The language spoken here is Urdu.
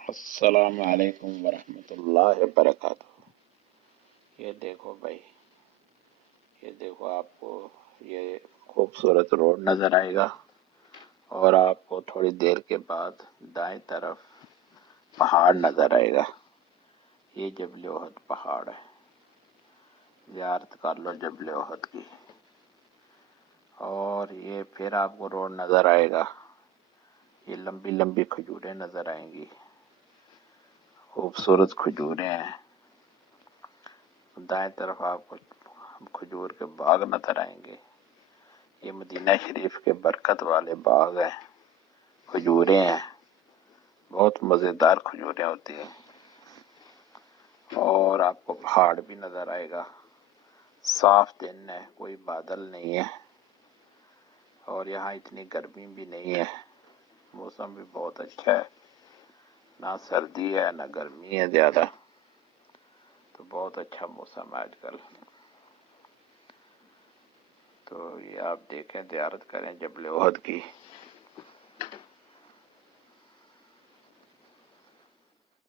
السلام علیکم ورحمۃ اللہ وبرکاتہ۔ یہ دیکھو بھائی، یہ دیکھو آپ کو یہ خوبصورت روڈ نظر آئے گا، اور آپ کو تھوڑی دیر کے بعد دائیں طرف پہاڑ نظر آئے گا۔ یہ جبل احد پہاڑ ہے، زیارت کر لو جبل احد کی۔ اور یہ پھر آپ کو روڈ نظر آئے گا، یہ لمبی لمبی کھجوریں نظر آئیں گی، خوبصورت کھجوریں ہیں۔ دائیں طرف آپ کو کھجور کے باغ نظر آئیں گے۔ یہ مدینہ شریف کے برکت والے باغ ہیں، کھجوریں ہیں، بہت مزیدار کھجوریں ہوتی ہیں۔ اور آپ کو پہاڑ بھی نظر آئے گا، صاف دن ہے، کوئی بادل نہیں ہے، اور یہاں اتنی گرمی بھی نہیں ہے، موسم بھی بہت اچھا ہے، نہ سردی ہے نہ گرمی ہے زیادہ، تو بہت اچھا موسم ہے آج کل۔ تو یہ آپ دیکھیں، زیارت کریں جبل احد کی۔